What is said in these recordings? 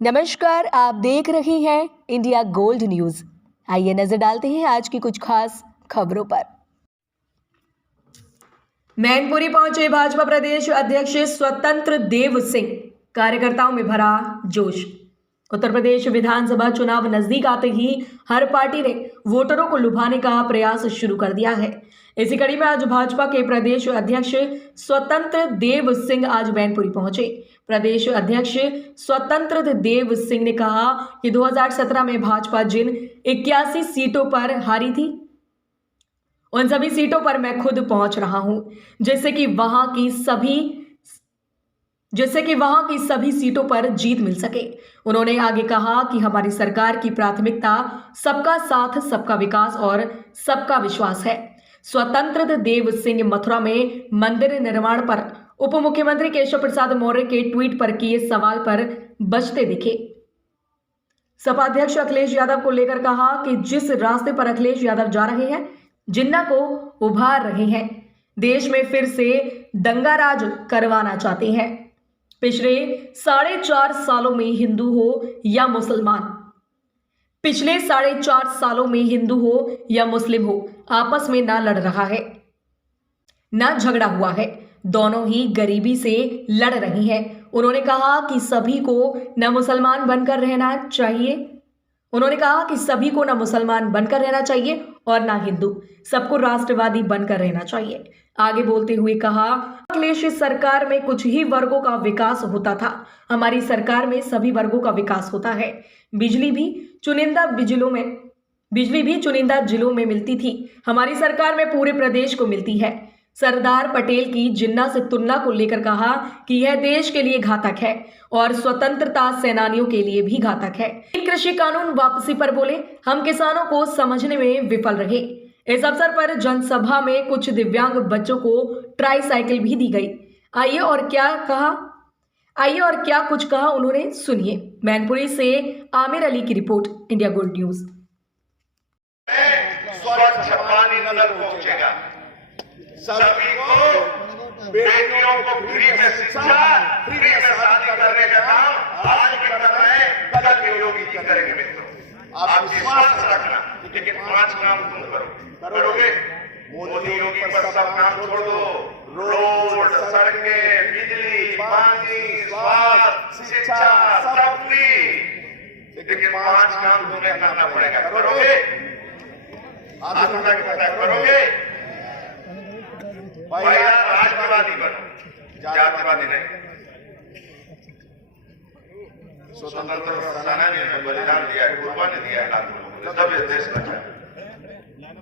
नमस्कार, आप देख रहे हैं इंडिया गोल्ड न्यूज। आइए नजर डालते हैं आज की कुछ खास खबरों पर। मैनपुरी पहुंचे भाजपा प्रदेश अध्यक्ष स्वतंत्र देव सिंह, कार्यकर्ताओं में भरा जोश। उत्तर प्रदेश विधानसभा चुनाव नजदीक आते ही हर पार्टी ने वोटरों को लुभाने का प्रयास शुरू कर दिया है। इसी कड़ी में आज भाजपा के प्रदेश अध्यक्ष स्वतंत्र देव सिंह आज मैनपुरी पहुंचे। प्रदेश अध्यक्ष स्वतंत्र देव सिंह ने कहा कि 2017 में भाजपा जिन 81 सीटों पर हारी थी, उन सभी सीटों पर मैं खुद पहुंच रहा हूं, जिससे कि वहां की सभी सीटों पर जीत मिल सके। उन्होंने आगे कहा कि हमारी सरकार की प्राथमिकता सबका साथ, सबका विकास और सबका विश्वास है। स्वतंत्र देव सिंह मथुरा में मंदिर निर्माण पर उप मुख्यमंत्री केशव प्रसाद मौर्य के ट्वीट पर किए सवाल पर बचते दिखे। सपा अध्यक्ष अखिलेश यादव को लेकर कहा कि जिस रास्ते पर अखिलेश यादव जा रहे हैं, जिन्ना को उभार रहे हैं, देश में फिर से दंगा राज करवाना चाहते हैं। पिछले 4.5 सालों में हिंदू हो या मुसलमान, पिछले 4.5 सालों में हिंदू हो या मुस्लिम हो, आपस में ना लड़ रहा है, ना झगड़ा हुआ है, दोनों ही गरीबी से लड़ रही हैं। उन्होंने कहा कि सभी को न मुसलमान बनकर रहना चाहिए। उन्होंने कहा कि सभी को ना मुसलमान बनकर रहना चाहिए और ना हिंदू, सबको राष्ट्रवादी बनकर रहना चाहिए। आगे बोलते हुए कहा, अखिलेश सरकार में कुछ ही वर्गों का विकास होता था, हमारी सरकार में सभी वर्गों का विकास होता है। बिजली भी चुनिंदा जिलों में मिलती थी, हमारी सरकार में पूरे प्रदेश को मिलती है। सरदार पटेल की जिन्ना से तुलना को लेकर कहा कि यह देश के लिए घातक है और स्वतंत्रता सेनानियों के लिए भी घातक है। कृषि कानून वापसी पर बोले, हम किसानों को समझने में विफल रहे। इस अवसर पर जनसभा में कुछ दिव्यांग बच्चों को ट्राईसाइकिल भी दी गई। आइए और क्या कुछ कहा उन्होंने, सुनिए। मैनपुरी से आमिर अली की रिपोर्ट, इंडिया गोल्ड न्यूज। स्वच्छ पानी नगर पहुंचेगा, सभी को बेटियों को फ्री में शिक्षा, फ्री में शादी करने का काम आज भी कर रहे हैं, कल योगी जी करेंगे। मित्रों, आप विश्वास रखना, लेकिन 5 काम तुम करोगे। मोदी योगी पर सब काम छोड़ दो, रोड, सड़कें, बिजली, पानी, स्वास्थ्य, शिक्षा सब फ्री, लेकिन 5 काम तुम्हें करना पड़ेगा। करोगे? हाथ उठा के पता करोगे? पहला राष्ट्रवादी बनो, जातिवादी नहीं। स्वतंत्र सेनानी ने बलिदान दिया, कुर्बानी दिया है लाखों लोगों ने, तब ये देश बचा।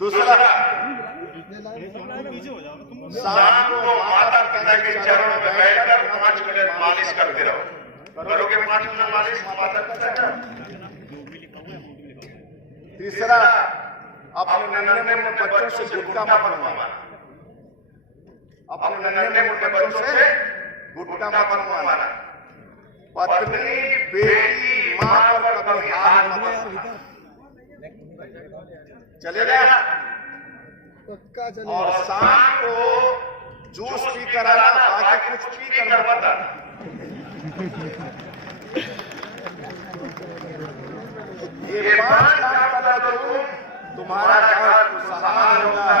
दूसरा, शाम को माता पिता के चरणों में बैठकर 5 मिनट मालिश करते रहो। करोगे 5 मिनट मालिश माता पिता का? तीसरा, अपने नन्हे मुन्ने बच्चों से गुटखा मत मंगवाना, अपने नन्हे मुन्ने बच्चों से गुटखा मत मंगवाना। पत्नी, बेटी, मां पर कभी हाथ मत उठाना। चलेगा? और शाम को जूस पी कर आना, बाकी कुछ पी कर मत आना। ये 5 काम करना तो तुम्हारा घर खुशहाल होगा।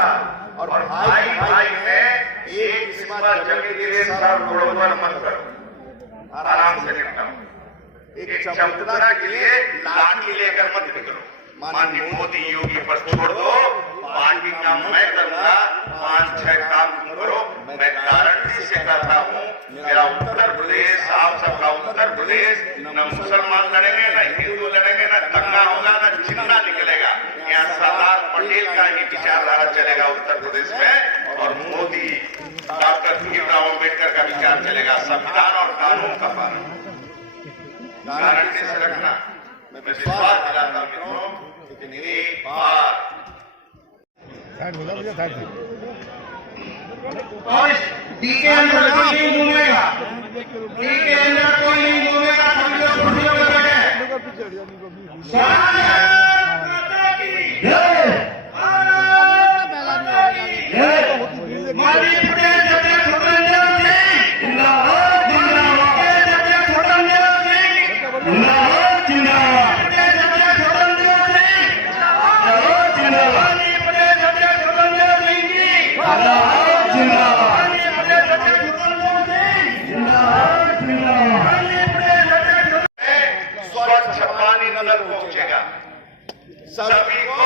और भाई भाई में एक किस्मत जमी के सर गोड़ों मत करो, आराम से निपटाओ। एक चबूतरा के लिए लाठी लेकर मत निकलो। माननीय मोदी योगी पर छोड़ दो, बाकी काम मैं करूंगा, 5-6 काम तुम करो। मैं गारंटी से कहता हूँ, मेरा उत्तर प्रदेश, आप सबका उत्तर प्रदेश, न मुसलमान लड़ेंगे, न हिंदू लड़ेंगे, न दंगा होगा, न चिन्ना निकलेगा। यहाँ सरदार पटेल का ही विचारधारा चलेगा उत्तर प्रदेश में, और मोदी डॉक्टर भीमराव अम्बेडकर का विचार चलेगा, संविधान और कानून का पालन। गारंटी से रखना, मैं विश्वास दिलाता हूं मित्रों, लेकिन एक बार और डी के अंदर कोई नहीं घूमेगा, डी के अंदर कोई नहीं घूमेगा, कुर्सियों में बैठे। भारत माता की जय, भारत माता की जय। माननीय प्रदेश अध्यक्ष स्वतंत्र देव सिंह जिंदाबाद, जिंदाबाद। प्रदेश अध्यक्ष स्वतंत्र देव सिंह जिंदाबाद। कल पहुंचेगा। सभी को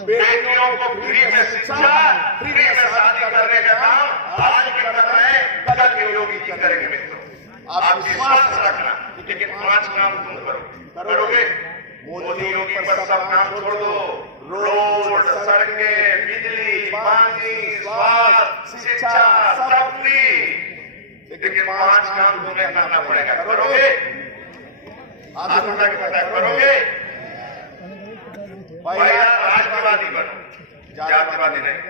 बेटियों को फ्री में शिक्षा, फ्री में शादी करने का काम आज भी कर रहे हैं, कल के योगी जी करेंगे। मित्रों, आप विश्वास रखना, लेकिन 5 काम तुम करोगे। मोदी योगी पर सब काम छोड़ दो, रोड, सड़कें, बिजली, पानी, स्वास्थ्य, शिक्षा सब फ्री, लेकिन 5 काम तुम्हें करना पड़ेगा। करोगे? हाथ उठा के पता करोगे? पहला राष्ट्रवादी बनो, जातिवादी नहीं।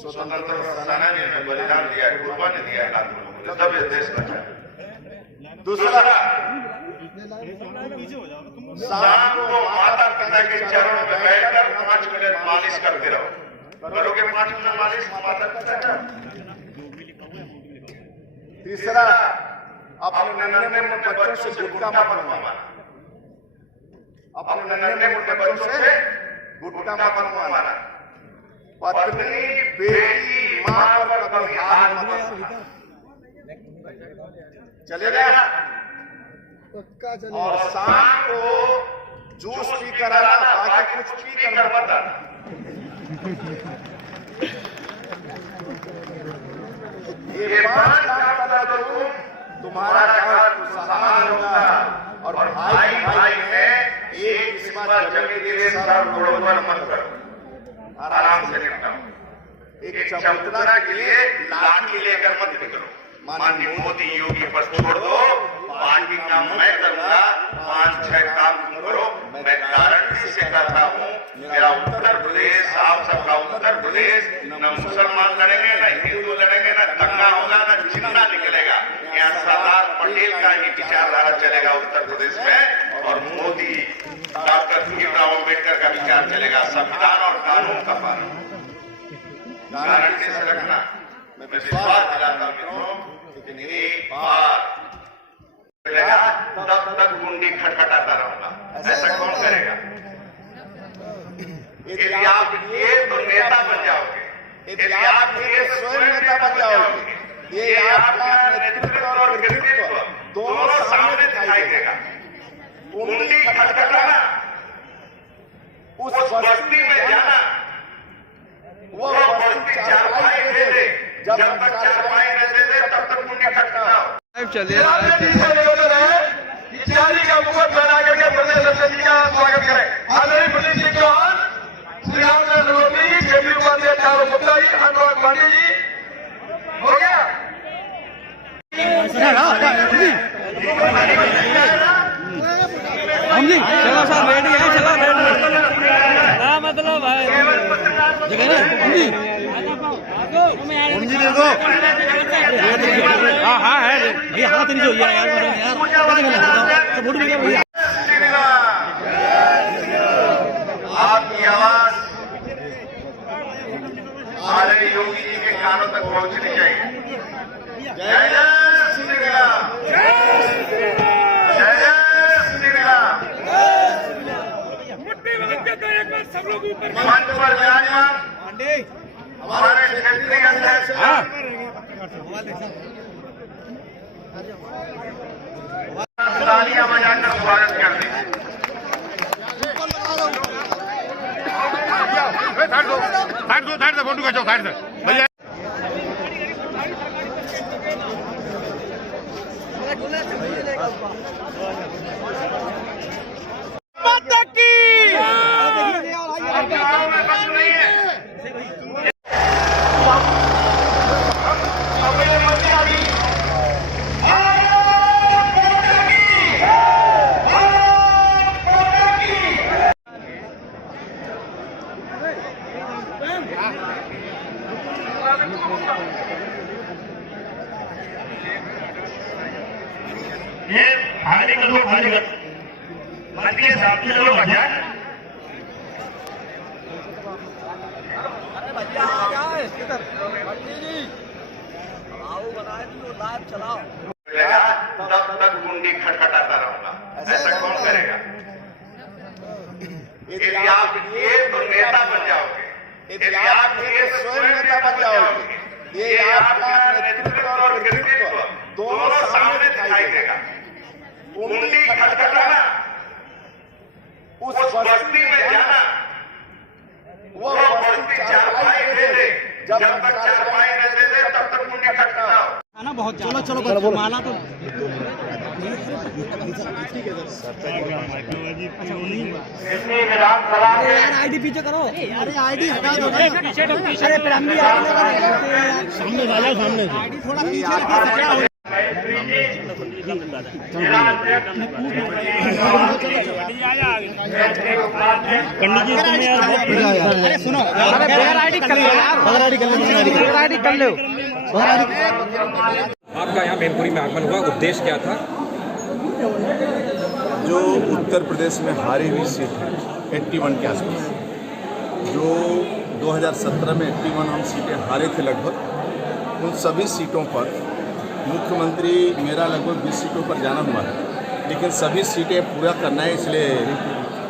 स्वतंत्र सेनानी ने बलिदान दिया, कुर्बानी दिया लाखों, तब ये देश बचा। दूसरा, शाम को माता पिता के चरणों में बैठकर 5 मिनट मालिश करते रहो। करोगे 5 मिनट मालिश माता पिता का? तीसरा, अपने नन्हे मोटे बच्चों से गुटखा मत बनवाना। अपने नन्हे मोटे बच्चों से गुटखा मत बनवाना। पत्नी, बेटी, मां पर कभी हाथ मत उठाना। चलेगा? और शाम को जूस पी कर आना, बाकी कुछ पी कर मत आना। ये 5 काम करना तो तुम्हारा घर खुशहाल होगा। और भाई भाई में एक किस्मत जमी के सर तोड़ना मत करो, आराम से निपटाओ। एक चमत्कार के लिए लाठी लेकर मत निकलो। माननीय मोदी योगी पर छोड़ दो, बाकी काम मैं करूंगा। 5-6 काम तुम करो। मैं गारंटी से कहता हूँ, मेरा उत्तर प्रदेश, आप सबका उत्तर प्रदेश, न मुसलमान लड़ेंगे, न हिंदू लड़ेंगे, न दंगा होगा, न जिंदा निकलेगा। यहाँ सरदार पटेल का ही विचारधारा चलेगा उत्तर प्रदेश में, और मोदी डॉक्टर भीमराव अम्बेडकर का विचार चलेगा, संविधान और कानून का पालन। गारंटी से रखना। मैं विश्वास दिलाता हूँ मित्रों, लेकिन एक बार तब तक कुंडी खटखटाता रहूंगा। ऐसा कौन करेगा? यदि आप ये तो नेता बन जाओगे, यदि आप ये स्वयं नेता बन जाओगे, ये आपका नेतृत्व और कृतित्व दोनों सामने दिखाई देगा। कुंडी खटखटाना, उस बस्ती में जाना, वो बस्ती चारपाई दे दे, जब तक चारपाई न दे दे तब तक कुंडी खटखटाओ। इत्यादि का मुकुट बना करके प्रदेश अध्यक्ष जी का स्वागत करें। आदरणीय प्रदेश जी चौहान, श्री रामचंद्र नरोत्तम जी, केपी उपाध्याय, चारू गुप्ता जी, अनुराग पांडे जी, हो गया? हम जी चलो सर बैठ गए, चलो हाँ मतलब हम जी दे दो। हाँ हाँ है ये हाथ नहीं जो यार आपकी आवाज हमारे योगी जी के कानों तक पहुंचनी चाहिए। जय जय श्री राम, जय जय श्री राम। मंच पर विराजमान हमारे क्षेत्रीय अध्यक्ष तालियां बजाकर स्वागत करते हैं। साइड से फोटो खींचो, साइड से भैया। ये खाली कर दो, खाली कर मंच के सामने चलो भैया। तब तक कुंडी खटखटाता रहूंगा। ऐसा कौन करेगा? यदि आप ये तो नेता बन जाओगे, यदि आप ये स्वयं नेता बन जाओगे, ये आपका नेतृत्व और कृतित्व दोनों सामने दिखाई देगा। कुंडी खटखटाना, उस बस्ती में जाना, वो बस्ती चारपाई दे दे, जब तक चारपाई न दे दे तब तक कुंडी खटखटाओ। ना बहुत चलो चलो बच्चों माला तो यार आईडी पीछे करो। अरे आईडी हटा दो ना पीछे तो पीछे। अरे फिर हम भी आईडी सामने वाला सामने आईडी थोड़ा पीछे रखिए। पंडित जी अरे सुनो बगैर आईडी कर लो यार। बगैर आईडी कर लो। आपका यहाँ मैनपुरी में आगमन हुआ, उद्देश्य क्या था? जो उत्तर प्रदेश में हारी हुई सीट है 81 के आसपास, जो 2017 में 81 हम सीटें हारे थे लगभग, उन सभी सीटों पर मुख्यमंत्री मेरा लगभग 20 सीटों पर जाना हुआ है, लेकिन सभी सीटें पूरा करना है। इसलिए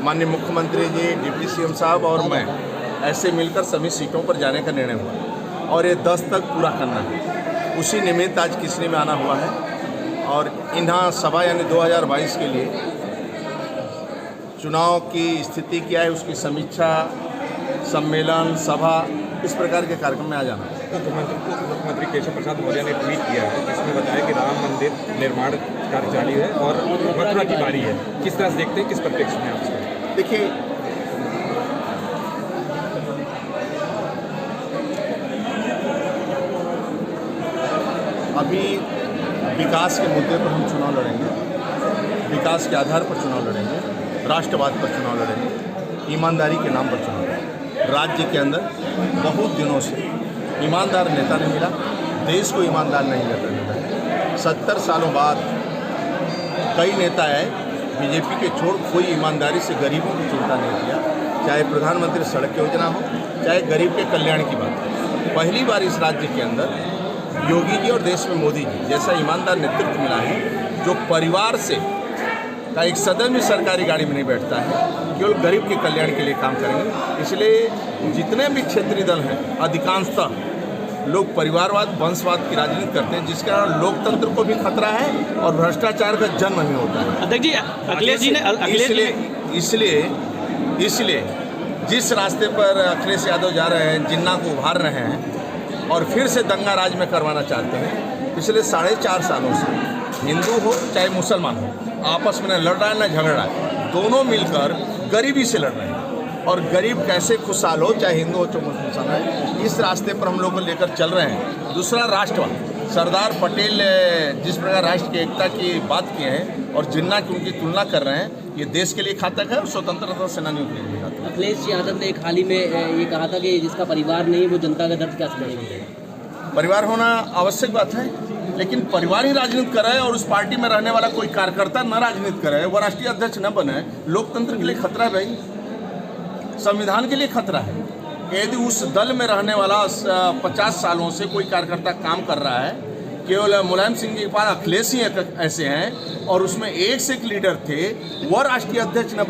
माननीय मुख्यमंत्री जी, डिप्टी सीएम साहब और मैं ऐसे मिलकर सभी सीटों पर जाने का निर्णय हुआ और ये 10 तक पूरा करना है। उसी निमित्त आज किसनी में आना हुआ है और इन्हा सभा यानी 2022 के लिए चुनाव की स्थिति क्या है उसकी समीक्षा, सम्मेलन, सभा, इस प्रकार के कार्यक्रम में आ जाना। मुख्यमंत्री केशव प्रसाद मौर्य ने ट्वीट किया है जिसमें बताया कि राम मंदिर निर्माण कार्य जारी है और मथुरा की बारी है। किस तरह से देखते हैं, किस परिप्रेक्ष्य में आप इसको? देखिए, अभी विकास के मुद्दे पर हम चुनाव लड़ेंगे, विकास के आधार पर चुनाव लड़ेंगे, राष्ट्रवाद पर चुनाव लड़ेंगे, ईमानदारी के नाम पर चुनाव लड़ेंगे। राज्य के अंदर बहुत दिनों से ईमानदार नेता नहीं मिला, देश को ईमानदार नहीं नेता मिला। 70 सालों बाद कई नेता आए, बीजेपी के छोड़ कोई ईमानदारी से गरीबों की चिंता नहीं किया, चाहे प्रधानमंत्री सड़क योजना हो, चाहे गरीब के कल्याण की बात हो। पहली बार इस राज्य के अंदर योगी जी और देश में मोदी जी जैसा ईमानदार नेतृत्व मिला है, जो परिवार से का एक सदस्य भी सरकारी गाड़ी में नहीं बैठता है, केवल गरीब के कल्याण के लिए काम करेंगे। इसलिए जितने भी क्षेत्रीय दल हैं अधिकांशतः लोग परिवारवाद, वंशवाद की राजनीति करते हैं, जिसके कारण लोकतंत्र को भी खतरा है और भ्रष्टाचार का जन्म ही होता है। अध्यक्ष जी, अखिलेश जी ने इसलिए जिस रास्ते पर अखिलेश यादव जा रहे हैं, जिन्ना को उभार रहे हैं और फिर से दंगा राज में करवाना चाहते हैं, पिछले 4.5 सालों से हिंदू हो चाहे मुसलमान हो, आपस में न लड़ रहा है न झगड़ रहा है, दोनों मिलकर गरीबी से लड़ रहे हैं। और गरीब कैसे खुशहाल हो, चाहे हिंदू हो चाहे मुसलमान है, इस रास्ते पर हम लोग को लेकर चल रहे हैं। दूसरा, राष्ट्रवाद। सरदार पटेल जिस प्रकार राष्ट्र की एकता की बात किए हैं और जिन्ना की उनकी तुलना कर रहे हैं, ये देश के लिए घातक है और स्वतंत्रता सेनानियों के लिए घातक है। अखिलेश यादव ने एक हाल ही में ये कहा था कि जिसका परिवार नहीं वो जनता का दर्द क्या समझेगा। परिवार होना आवश्यक बात है, लेकिन परिवार ही राजनीति करे और उस पार्टी में रहने वाला कोई कार्यकर्ता न राजनीति करे, वो राष्ट्रीय अध्यक्ष न बने, लोकतंत्र के लिए खतरा है भाई, संविधान के लिए खतरा है। यदि उस दल में रहने वाला 50 सालों से कोई कार्यकर्ता काम कर रहा है, केवल मुलायम सिंह जी के पास अखिलेश ही ऐसे हैं और उसमें एक से एक लीडर थे, वह राष्ट्रीय अध्यक्ष न